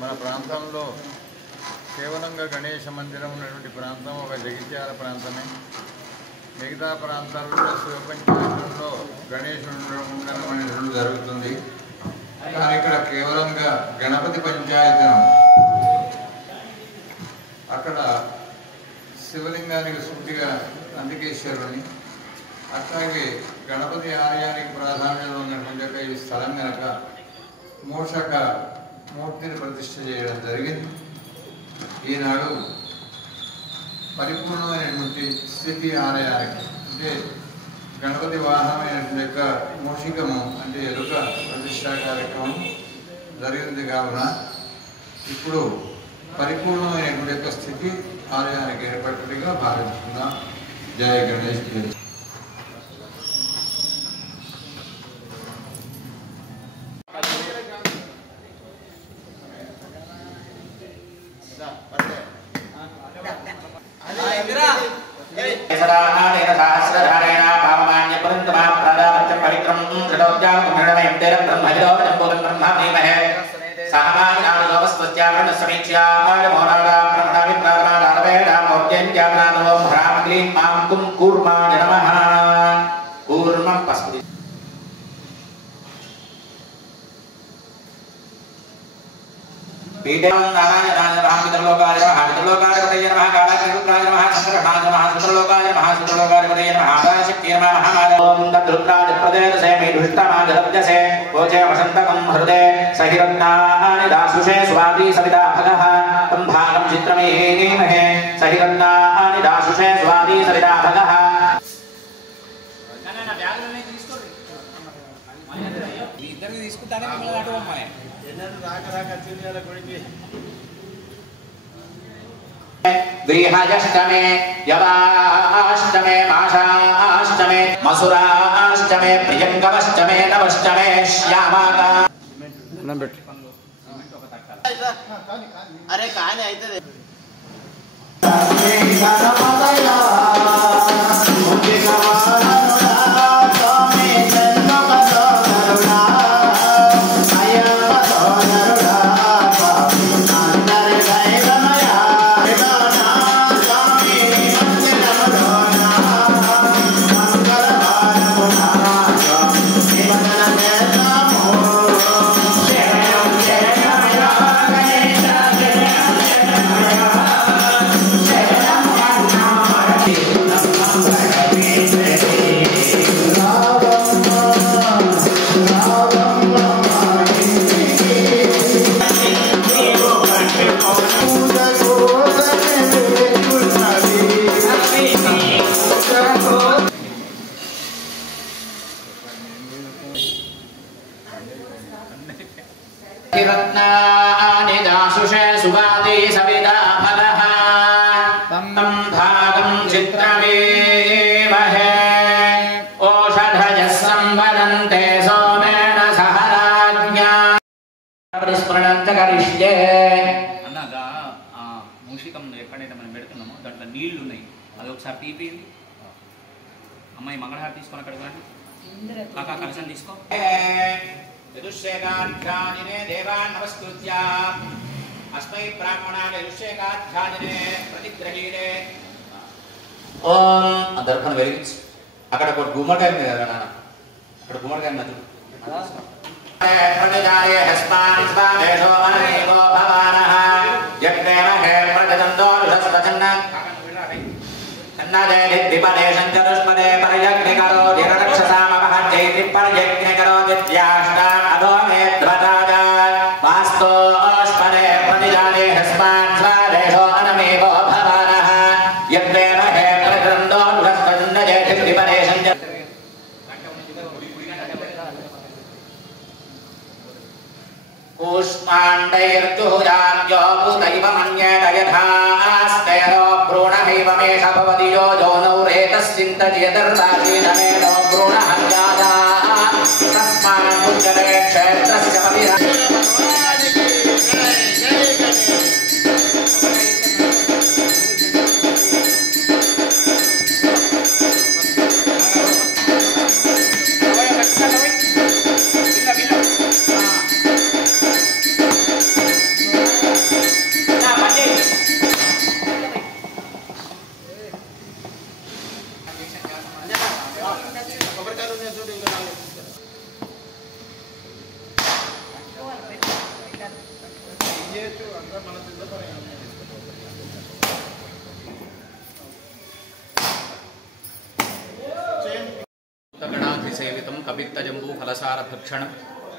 మన ప్రాంతంలో కేవలంగా గణేష మందిరం ఉన్నటువంటి ప్రాంతం ఒక జగిత్యాల ప్రాంతమే. మిగతా ప్రాంతాల్లో శివపంచాయతీల్లో గణేశుడు ఉండడం అనేది జరుగుతుంది. కానీ ఇక్కడ కేవలంగా గణపతి పంచాయతనం అక్కడ శివలింగానికి సూటిగా అందుకేశ్వరుని, అట్లాగే గణపతి ఆలయానికి ప్రాధాన్యత ఉన్నటువంటి ఈ స్థలం కనుక మూషక మూర్తిని ప్రతిష్ఠ చేయడం జరిగింది. ఈనాడు పరిపూర్ణమైనటువంటి స్థితి ఆలయానికి అంటే గణపతి వాహనమైనటువంటి యొక్క మూషికము అంటే ఎలుక ప్రతిష్టా కార్యక్రమం జరిగింది కావున ఇప్పుడు పరిపూర్ణమైనటువంటి యొక్క స్థితి ఆలయానికి ఏర్పడినట్టుగా భావిస్తున్నాం. జయ గణేష్. गृहाष्टमे यवाष्टमे माषाष्टमे मसुराष्टमे प्रियंगमष्टमे नवष्टमे श्यामाका अरे कहानी అయితే అన్నగా మూషికం ఎక్కడైతే మనం పెడుతున్నామో దాంట్లో నీళ్లు ఉన్నాయి, అది ఒకసారి తీపియండి. అమ్మాయి మంగళహారతి తీసుకొని అక్కడ కానీ కాకా కలశం తీసుకో. దర్పణ వెలిగించు. అక్కడ ఒక గుమ్మడికాయ ఉంది కదా నాన్న, అక్కడ గుమ్మడికాయ ఉన్నది. कूष्माण्डैर्जुहुयान्यो भूतैव मन्येत यथास्तेनो भ्रूणहैवमेष भवति यो जोनौ रेतश्चिन्तयेतर्तासीदमेनो भ्रूणः जातः तस्मात् मुच्यते क्षेत्रस्य पतिः गणाधिसेवितं कपित्तजम्बू फलसारभक्षणं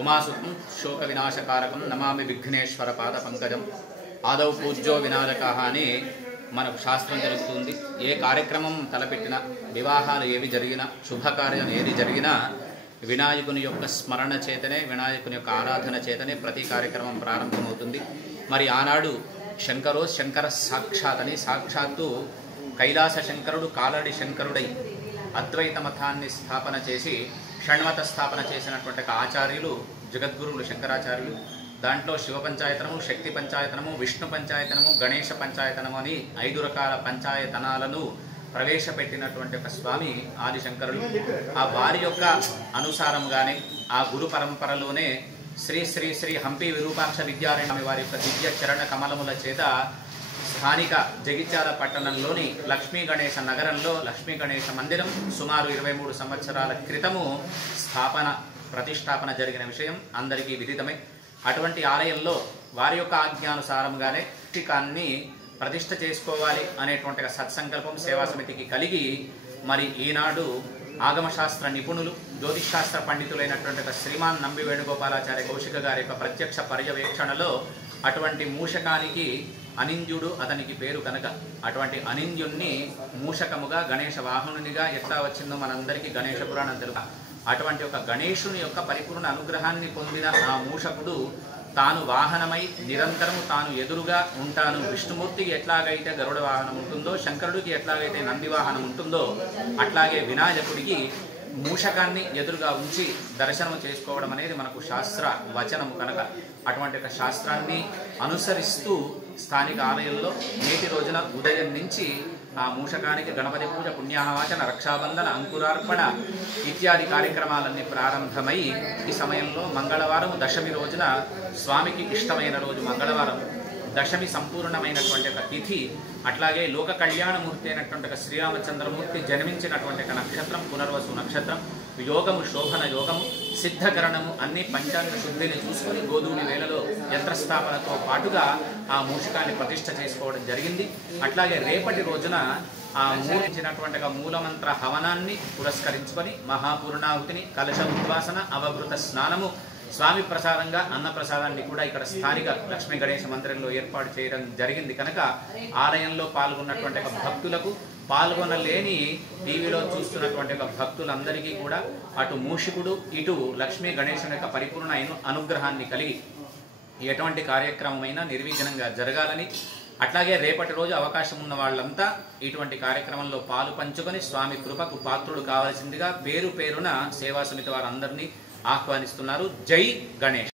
उमासुतं शोकविनाशकारकं नमामि विघ्नेश्वर पादपङ्कजम् आदौ पूज्यो विनायकः అని మనకు శాస్త్రం జరుగుతుంది. ఏ కార్యక్రమం తలపెట్టినా, వివాహాలు ఏవి జరిగినా, శుభకార్యం ఏది జరిగినా వినాయకుని యొక్క స్మరణ చేతనే, వినాయకుని యొక్క ఆరాధన చేతనే ప్రతి కార్యక్రమం ప్రారంభమవుతుంది. మరి ఆనాడు శంకర సాక్షాత్ అని సాక్షాత్తు కైలాస శంకరుడు కాలడి శంకరుడై అద్వైత మతాన్ని స్థాపన చేసి షణ్మత స్థాపన చేసినటువంటి ఆచార్యులు జగద్గురువులు శంకరాచార్యులు. దాంట్లో శివ పంచాయతనము, శక్తి పంచాయతనము, విష్ణు పంచాయతనము, గణేష పంచాయతనము అని 5 రకాల పంచాయతనాలను ప్రవేశపెట్టినటువంటి ఒక స్వామి ఆదిశంకరులు. ఆ వారి యొక్క అనుసారంగానే ఆ గురు పరంపరలోనే శ్రీ శ్రీ శ్రీ హంపి విరూపాక్ష విద్యారణ్య వారి యొక్క దివ్య చరణ కమలముల చేత స్థానిక జగిత్యాల పట్టణంలోని లక్ష్మీ గణేశ నగరంలో లక్ష్మీ గణేశ మందిరం సుమారు 23 సంవత్సరాల క్రితము ప్రతిష్టాపన జరిగిన విషయం అందరికీ విదితమే. అటువంటి ఆలయంలో వారి యొక్క ఆజ్ఞానుసారంగానే టికాన్ని ప్రతిష్ఠ చేసుకోవాలి అనేటువంటి సత్సంకల్పం సేవా సమితికి కలిగి మరి ఈనాడు ఆగమశాస్త్ర నిపుణులు, జ్యోతిషాస్త్ర పండితులైనటువంటి శ్రీమాన్ నంబి వేణుగోపాలాచార్య కౌశిక గారి యొక్క ప్రత్యక్ష పర్యవేక్షణలో అటువంటి మూషకానికి అనింద్యుడు అతనికి పేరు కనుక అటువంటి అనింద్యుణ్ణి మూషకముగా గణేశ వాహనునిగా ఎట్లా వచ్చిందో మనందరికీ గణేశ పురాణం తెలుసు. అటువంటి ఒక గణేశుని యొక్క పరిపూర్ణ అనుగ్రహాన్ని పొందిన ఆ మూషకుడు తాను వాహనమై నిరంతరము తాను ఎదురుగా ఉంటాను. విష్ణుమూర్తికి ఎట్లాగైతే గరుడ వాహనం ఉంటుందో, శంకరుడికి ఎట్లాగైతే నంది వాహనం ఉంటుందో, అట్లాగే వినాయకుడికి మూషకాన్ని ఎదురుగా ఉంచి దర్శనం చేసుకోవడం అనేది మనకు శాస్త్ర వచనము కనుక అటువంటి ఒక శాస్త్రాన్ని అనుసరిస్తూ స్థానిక ఆలయంలో నేటి రోజున ఉదయం నుంచి ఆ మూషకానికి గణపతి పూజ, పుణ్యాహవాచన, రక్షాబంధన, అంకురార్పణ ఇత్యాది కార్యక్రమాలన్నీ ప్రారంభమై ఈ సమయంలో మంగళవారం దశమి రోజున స్వామికి ఇష్టమైన రోజు మంగళవారం, దశమి సంపూర్ణమైనటువంటి ఒక తిథి, అట్లాగే లోక కళ్యాణమూర్తి అయినటువంటి ఒక శ్రీరామచంద్రమూర్తి జన్మించినటువంటి ఒక నక్షత్రం పునర్వసు నక్షత్రం, యోగము శోభన యోగము, సిద్ధకరణము అన్ని పంచాంగ శుద్ధిని చూసుకుని గోధూళి వేళలో యంత్రస్థాపనతో పాటుగా ఆ మూషికాన్ని ప్రతిష్ఠ చేసుకోవడం జరిగింది. అట్లాగే రేపటి రోజున ఆ మూలించినటువంటి మూలమంత్ర హవనాన్ని పురస్కరించుకొని మహాపూర్ణాహుతిని, కలశ ఉద్వాసన, అవభృత స్నానము, స్వామి ప్రసాదంగా అన్న ప్రసాదాన్ని కూడా ఇక్కడ స్థానిక లక్ష్మీ గణేశ మందిరంలో ఏర్పాటు చేయడం జరిగింది కనుక ఆలయంలో పాల్గొన్నటువంటి ఒక భక్తులకు, పాల్గొనలేని టీవీలో చూస్తున్నటువంటి ఒక భక్తులందరికీ కూడా అటు మూషికుడు ఇటు లక్ష్మీ గణేశుని యొక్క పరిపూర్ణ అనుగ్రహాన్ని కలిగి ఎటువంటి కార్యక్రమమైనా నిర్విఘ్నంగా జరగాలని, అట్లాగే రేపటి రోజు అవకాశం ఉన్న వాళ్ళంతా ఇటువంటి కార్యక్రమంలో పాలు పంచుకొని స్వామి కృపకు పాత్రుడు కావాల్సిందిగా పేరు పేరున సేవా సమితి వారందరినీ ఆహ్వానిస్తున్నారు. జై గణేష్.